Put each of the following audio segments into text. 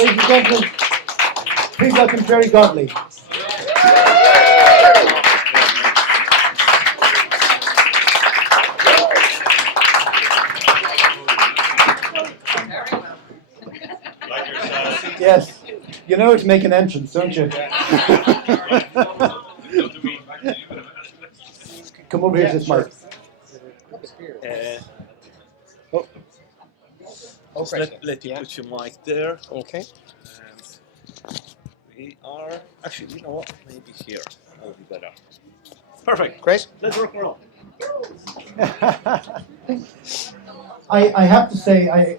ladies and gentlemen, please welcome Gerry Godley. Yes, you know to make an entrance, don't you? Come over here to this mic. Let you put your mic there. Okay. And we are actually, you know what? Maybe here will be better. Perfect. Great. Let's rock and roll. I have to say,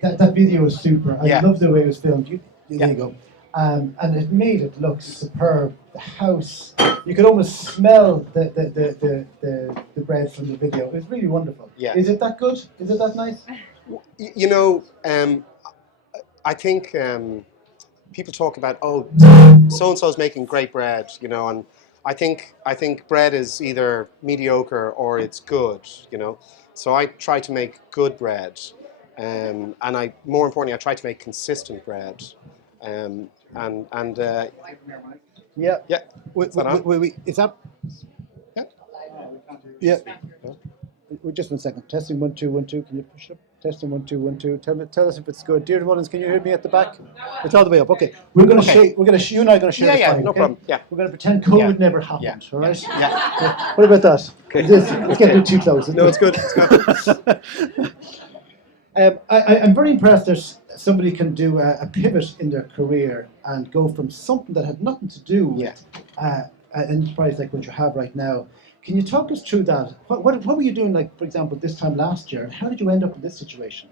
that video was super. I love the way it was filmed. There you go. And it made it look superb. The house, you could almost smell the bread from the video. It was really wonderful. Yeah. Is it that good? Is it that nice? You know, I think people talk about, oh, so-and-so's making great bread, you know, and I think bread is either mediocre or it's good, you know. So I try to make good bread, and more importantly, I try to make consistent bread, Yeah. Yeah. Wait, is that? Yeah. Wait, just 1 second. Testing 1 2 1 2. Can you push up? Testing 1 2 1 2. Tell us if it's good. Gerry Mullins, can you hear me at the back? It's all the way up. Okay. We're going to share. You and I are going to share. Yeah, this no okay? problem. Yeah. We're going to pretend COVID never happened. Yeah. All right. Yeah. What about that? Okay. Let's get it too close. No, it's good. It's good. I'm very impressed that somebody can do a pivot in their career and go from something that had nothing to do with an enterprise like what you have right now. Can you talk us through that? What were you doing, like, for example, this time last year, and how did you end up in this situation?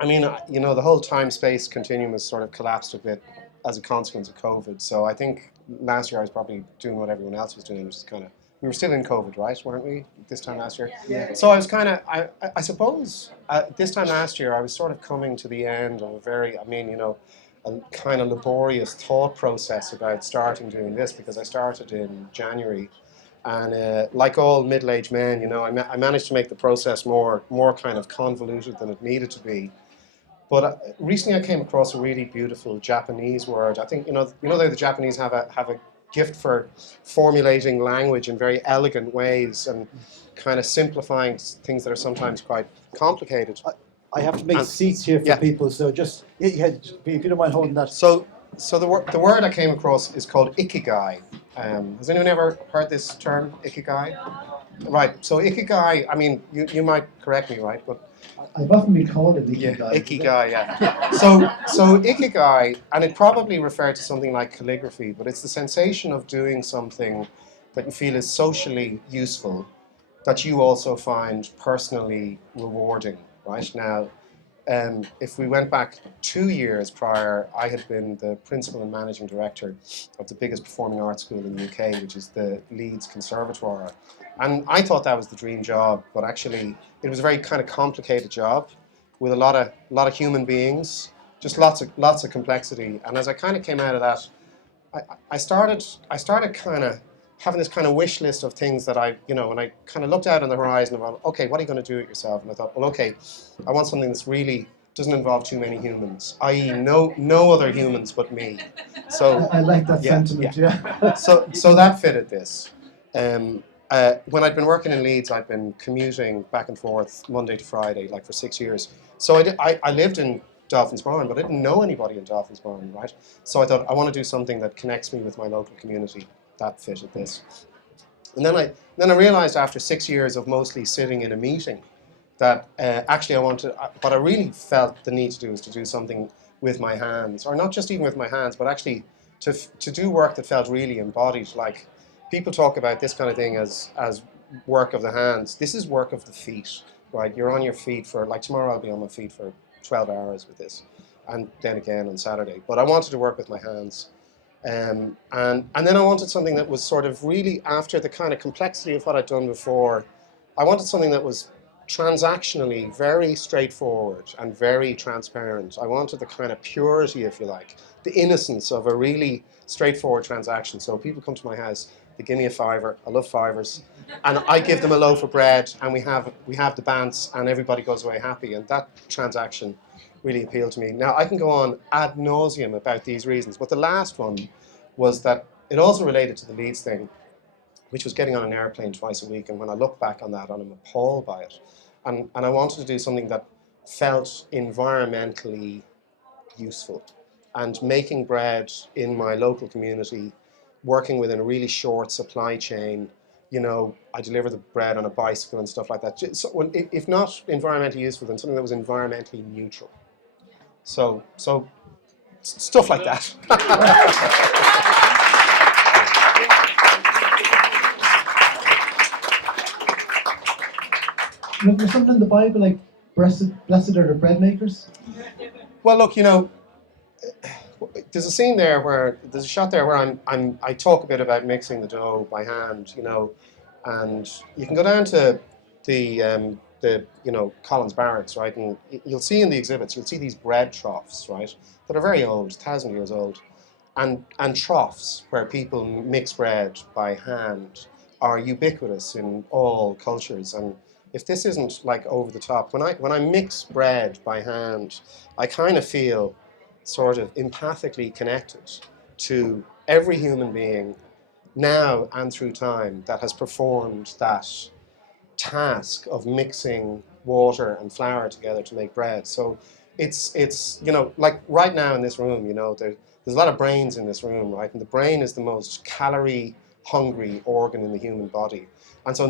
I mean, you know, the whole time-space continuum has sort of collapsed a bit as a consequence of COVID. So I think last year I was probably doing what everyone else was doing, which is kind of, we were still in COVID, right? Weren't we, this time last year? Yeah. So I was kind of, I suppose, this time last year I was sort of coming to the end of a very, I mean, you know, a kind of laborious thought process about starting doing this, because I started in January. And like all middle-aged men, you know, I managed to make the process more kind of convoluted than it needed to be. But recently I came across a really beautiful Japanese word. I think, you know that the Japanese have a gift for formulating language in very elegant ways and kind of simplifying things that are sometimes quite complicated. I have to make seats here for people, so just, if you don't mind holding that. So the word I came across is called ikigai. Has anyone ever heard this term, ikigai? Right, so ikigai, I mean, you might correct me, right? But I've often been called it ikigai. Yeah, ikigai, yeah. So ikigai, and it probably referred to something like calligraphy, but it's the sensation of doing something that you feel is socially useful, that you also find personally rewarding, right? Now, if we went back 2 years prior, I had been the principal and managing director of the biggest performing arts school in the UK, which is the Leeds Conservatoire. And I thought that was the dream job, but actually it was a very kind of complicated job with a lot of human beings, just lots of complexity. And as I kind of came out of that, I started kind of having this kind of wish list of things that and I kind of looked out on the horizon about, okay, what are you going to do with yourself? And I thought, well, okay, I want something that's really doesn't involve too many humans, i.e. no other humans but me. So I like that sentiment, yeah. So that fitted this. When I'd been working in Leeds, I'd been commuting back and forth Monday to Friday, like for 6 years. So I lived in Dolphin's Barn, but I didn't know anybody in Dolphin's Barn, right? So I thought, I want to do something that connects me with my local community. That fitted this. And then I realized after 6 years of mostly sitting in a meeting that actually what I really felt the need to do was to do something with my hands, or not just even with my hands, but actually to do work that felt really embodied. Like, people talk about this kind of thing as work of the hands. This is work of the feet, right? You're on your feet for, like, tomorrow I'll be on my feet for 12 hours with this, and then again on Saturday. But I wanted to work with my hands. And then I wanted something that was sort of really, after the kind of complexity of what I'd done before, I wanted something that was transactionally very straightforward and very transparent. I wanted the kind of purity, if you like, the innocence of a really straightforward transaction. So people come to my house, they give me a fiver. I love fivers. And I give them a loaf of bread, and we have the bants, and everybody goes away happy. And that transaction really appealed to me. Now, I can go on ad nauseum about these reasons, but the last one was that it also related to the Leeds thing, which was getting on an airplane twice a week. And when I look back on that, I'm appalled by it. And I wanted to do something that felt environmentally useful. And making bread in my local community, working within a really short supply chain, you know, I deliver the bread on a bicycle and stuff like that. So, if not environmentally useful, then something that was environmentally neutral. So stuff like that. There's something in the Bible like blessed are the bread makers. Well, look, you know, there's a scene there where there's a shot there where I talk a bit about mixing the dough by hand, you know, and you can go down to the you know, Collins Barracks, right, and you'll see in the exhibits, you'll see these bread troughs, right, that are very old, 1,000 years old, and troughs where people mix bread by hand are ubiquitous in all cultures. And if this isn't like over the top, when I mix bread by hand, I kind of feel sort of empathically connected to every human being now and through time that has performed that task of mixing water and flour together to make bread. So it's you know, like right now in this room, you know, there's a lot of brains in this room, right? And the brain is the most calorie hungry organ in the human body. And so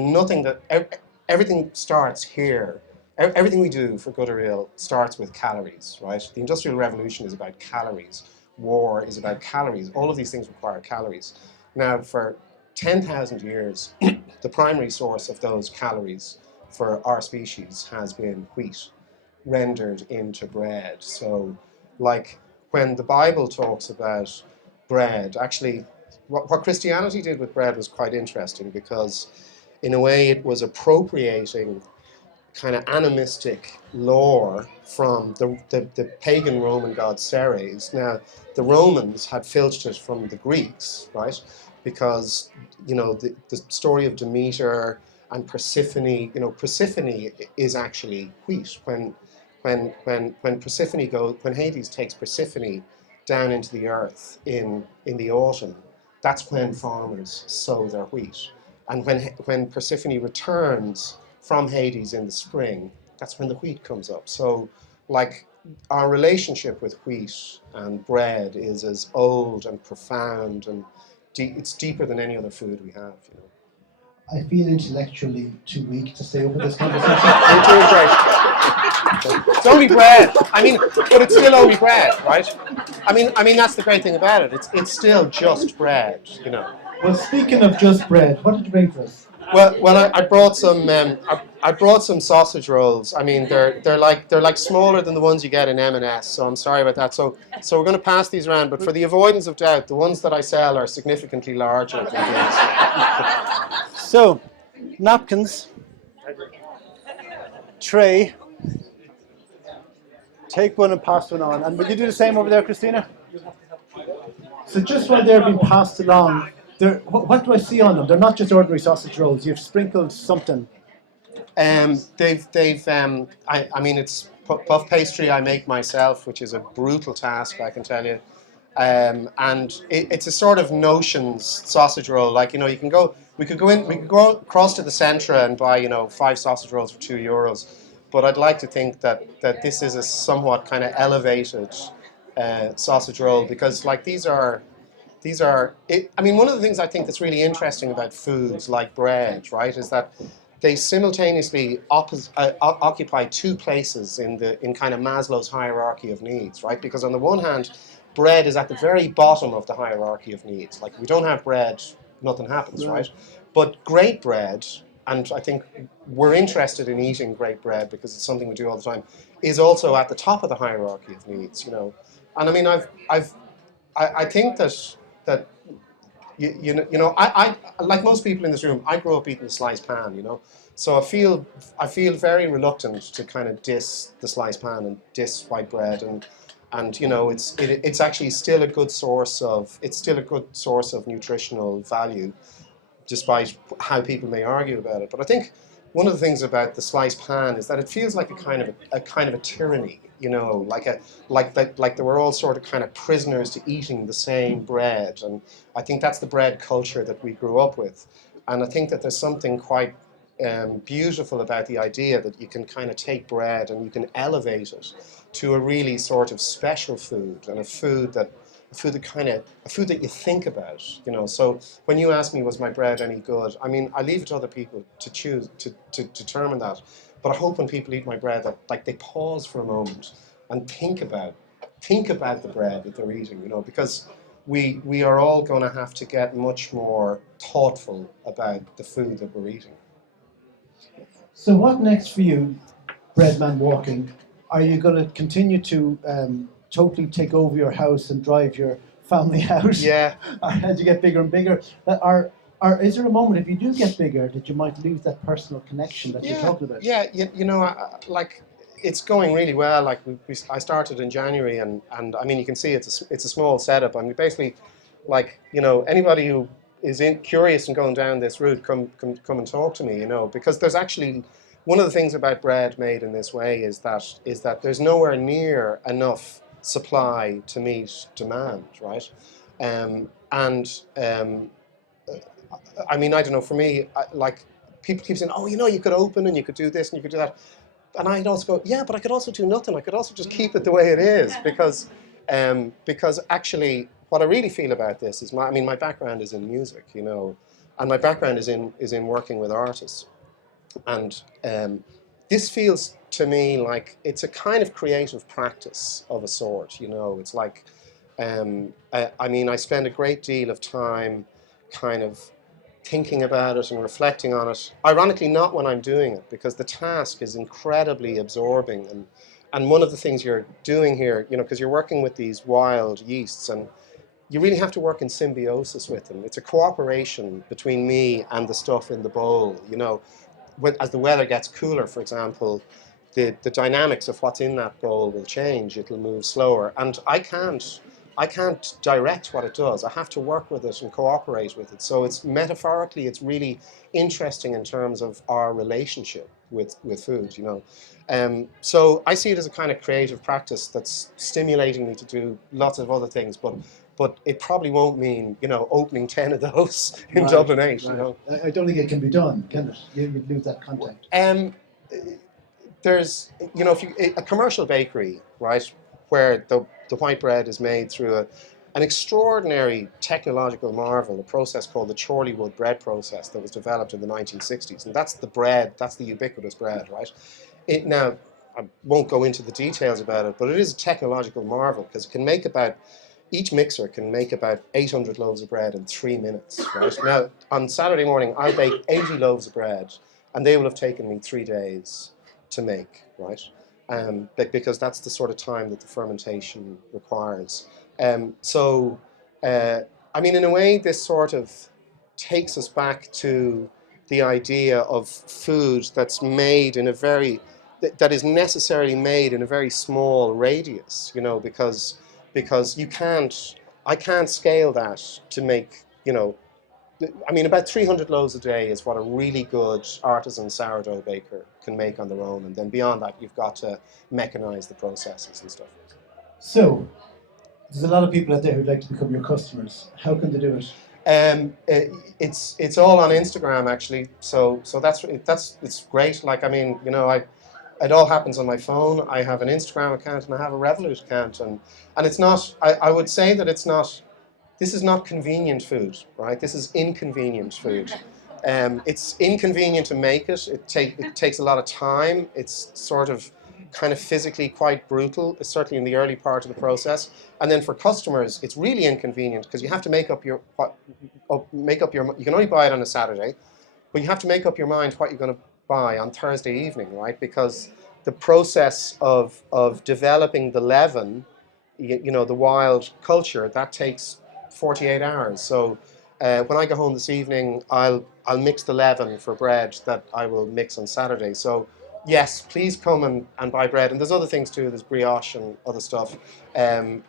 everything starts here. Everything we do, for good or ill, starts with calories, right? The Industrial Revolution is about calories. War is about calories. All of these things require calories. Now, for 10,000 years, the primary source of those calories for our species has been wheat, rendered into bread. So, like, when the Bible talks about bread, actually, what Christianity did with bread was quite interesting, because, in a way, it was appropriating kind of animistic lore from the pagan Roman god Ceres. Now, the Romans had filched it from the Greeks, right? Because, you know, the story of Demeter and Persephone, you know, Persephone is actually wheat. When Hades takes Persephone down into the earth in the autumn, that's when farmers sow their wheat. And when Persephone returns from Hades in the spring, that's when the wheat comes up. So, like, our relationship with wheat and bread is as old and profound, and it's deeper than any other food we have, you know. I feel intellectually too weak to stay over this conversation. You're doing great. It's only bread. I mean, but it's still only bread, right? I mean that's the great thing about it. It's still just bread, you know. Well, speaking of just bread, what did you bring for us? Well, I brought some. I brought some sausage rolls. I mean, they're like smaller than the ones you get in M&S. So I'm sorry about that. So we're going to pass these around. But for the avoidance of doubt, the ones that I sell are significantly larger than these. So, napkins, tray. Take one and pass one on. And will you do the same over there, Christina? So just while they're being passed along, what do I see on them? They're not just ordinary sausage rolls. You've sprinkled something. I mean, it's puff pastry I make myself, which is a brutal task, I can tell you. And it's a sort of notions sausage roll. Like, you know, we could go across to the Centra and buy, you know, 5 sausage rolls for €2. But I'd like to think that this is a somewhat kind of elevated sausage roll, because, like, these are. I mean, one of the things I think that's really interesting about foods like bread, right, is that they simultaneously occupy 2 places in kind of Maslow's hierarchy of needs, right? Because on the one hand, bread is at the very bottom of the hierarchy of needs. Like, if we don't have bread, nothing happens, right? But great bread, and I think we're interested in eating great bread because it's something we do all the time, is also at the top of the hierarchy of needs, you know. And I mean, I think that you know, I like most people in this room, I grew up eating the sliced pan, you know. So I feel very reluctant to kind of diss the sliced pan and diss white bread, and you know, it's actually still a good source of nutritional value. despite how people may argue about it. But I think one of the things about the sliced pan is that it feels like a kind of a tyranny, you know, like they were all sort of kind of prisoners to eating the same bread. And I think that's the bread culture that we grew up with. And I think that there's something quite beautiful about the idea that you can kind of take bread and you can elevate it to a really sort of special food, and a food that you think about, you know. So when you ask me, was my bread any good? I mean, I leave it to other people to choose to determine that. But I hope when people eat my bread that like they pause for a moment and think about the bread that they're eating, you know, because we are all going to have to get much more thoughtful about the food that we're eating. So what next for you, Breadman Walking? Are you going to continue to totally take over your house and drive your family out? Yeah. As you get bigger and bigger? Or is there a moment, if you do get bigger, that you might lose that personal connection that you're talking about? Yeah, you know, like, it's going really well. Like, I started in January, and I mean, you can see it's a small setup. I mean, basically, like, you know, anybody who is curious and going down this route, come and talk to me, you know, because there's actually, one of the things about bread made in this way is that there's nowhere near enough supply to meet demand, right? I mean, I don't know, for me, like, people keep saying, oh, you know, you could open and you could do this and you could do that. And I'd also go, yeah, but I could also do nothing. I could also just keep it the way it is, because actually what I really feel about this is, my background is in music, you know, and my background is in working with artists. And this feels to me like it's a kind of creative practice of a sort, you know. It's like, I mean, I spend a great deal of time kind of thinking about it and reflecting on it. Ironically, not when I'm doing it, because the task is incredibly absorbing. And one of the things you're doing here, you know, because you're working with these wild yeasts, and you really have to work in symbiosis with them. It's a cooperation between me and the stuff in the bowl, you know. As the weather gets cooler, for example, the dynamics of what's in that bowl will change. It'll move slower, and I can't direct what it does. I have to work with it and cooperate with it. So it's metaphorically, it's really interesting in terms of our relationship with food, you know. So I see it as a kind of creative practice that's stimulating me to do lots of other things, but it probably won't mean, you know, opening 10 of those in Dublin 8, right. You know. I don't think it can be done, can it? You'd lose that contact. There's, you know, a commercial bakery, right, where the white bread is made through an extraordinary technological marvel, a process called the Chorleywood bread process that was developed in the 1960s. And that's the bread, that's the ubiquitous bread, right? Now, I won't go into the details about it, but it is a technological marvel, because it can make each mixer can make about 800 loaves of bread in 3 minutes, right? Now, on Saturday morning, I bake 80 loaves of bread, and they will have taken me 3 days to make, right? Because that's the sort of time that the fermentation requires. So, I mean, in a way, this sort of takes us back to the idea of food that's made in that is necessarily made in a very small radius, you know, because I can't scale that to make, you know, I mean, about 300 loaves a day is what a really good artisan sourdough baker can make on their own. And then beyond that, you've got to mechanize the processes and stuff. So, there's a lot of people out there who'd like to become your customers. How can they do it? It's all on Instagram, actually. So it's great. Like, I mean, you know, it all happens on my phone. I have an Instagram account and I have a Revolut account, and it's not. I would say that it's not. This is not convenient food, right? This is inconvenient food. It's inconvenient to make it. It takes a lot of time. It's sort of kind of physically quite brutal, certainly in the early part of the process. And then for customers, it's really inconvenient, because you have to make up your you can only buy it on a Saturday, but you have to make up your mind what you're going to buy on Thursday evening, right? Because the process of developing the leaven, you know, the wild culture, that takes 48 hours. So when I go home this evening, I'll mix the leaven for bread that I will mix on Saturday. So yes, please come and buy bread. And there's other things too. There's brioche and other stuff. And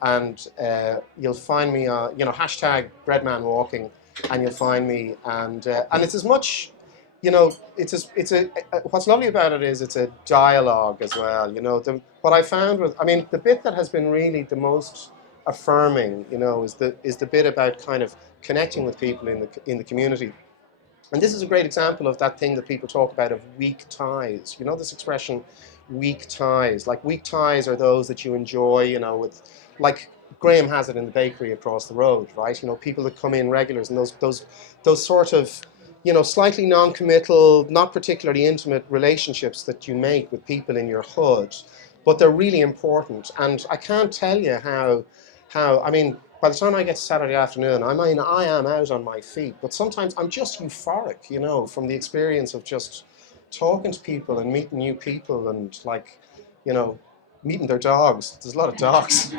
you'll find me, you know, hashtag Breadman Walking. and you'll find me. And it's as much, you know, what's lovely about it is it's a dialogue as well. You know, what I found with, I mean, the bit that has been really the most affirming, you know, is the bit about kind of connecting with people in the community. And this is a great example of that thing that people talk about of weak ties. You know this expression, weak ties. Like weak ties are those that you enjoy, you know, with, like Graham has it in the bakery across the road, right? You know, people that come in regulars and those sort of, you know, slightly non-committal, not particularly intimate relationships that you make with people in your hood, but they're really important. And I can't tell you how I mean, by the time I get to Saturday afternoon, I mean, I am out on my feet, but sometimes I'm just euphoric, you know, from the experience of just talking to people and meeting new people and, like, you know, meeting their dogs. There's a lot of dogs.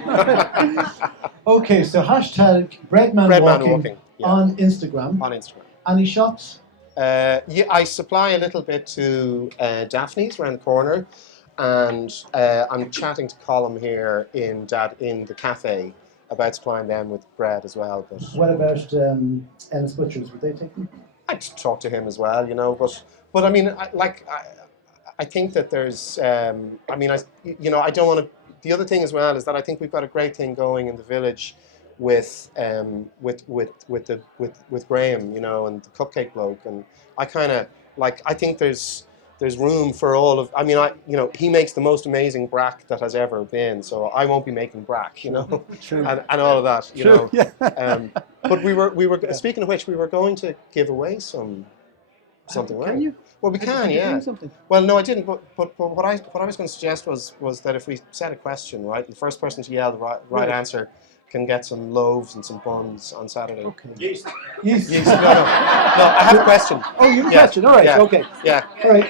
Okay, so hashtag Breadman Walking yeah, on Instagram. on Instagram. Any shops? Yeah, I supply a little bit to Daphne's around the corner, and I'm chatting to Colm here in the cafe about supplying them with bread as well. But What about Ennis Butchers? Would they take them? I'd talk to him as well, you know. But I mean, I think that there's, I mean, you know, I don't want to. The other thing as well is that I think we've got a great thing going in the village with Graham, you know, and the cupcake bloke, and I kind of like. I think there's room for all of. I mean, you know, he makes the most amazing brack that has ever been, so I won't be making brack, you know, True. and all of that, you True. know. Yeah. But we were speaking of which, we were going to give away something. Can you? Well, we can, Did you yeah. do something? Well, no, I didn't. But what I was going to suggest was that if we set a question, right, the first person to yell the right answer can get some loaves and some buns on Saturday. Okay. Yeast. Yeast. No, I have a question. Oh, you have a Yeah, question. All right. yeah, Okay. Yeah, All right.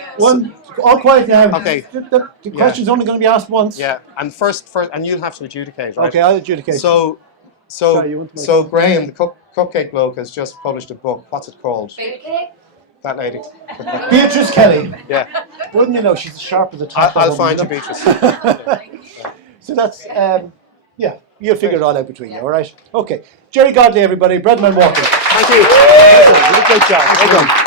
All quiet now. Okay. The question's only going to be asked once. yeah. And first, and you'll have to adjudicate, right? Okay, I'll adjudicate. So Sorry, you want to make Graham, the cupcake bloke, has just published a book. What's it called? Cake? That lady. Beatrice Kelly. Yeah. Wouldn't you know, she's as sharp as a top. I'll find you, Beatrice. So that's, yeah, you'll figure it all out between you, all right? Okay. Gerry Godley, everybody. Breadman Walking. Thank you. You did a great job. Well done.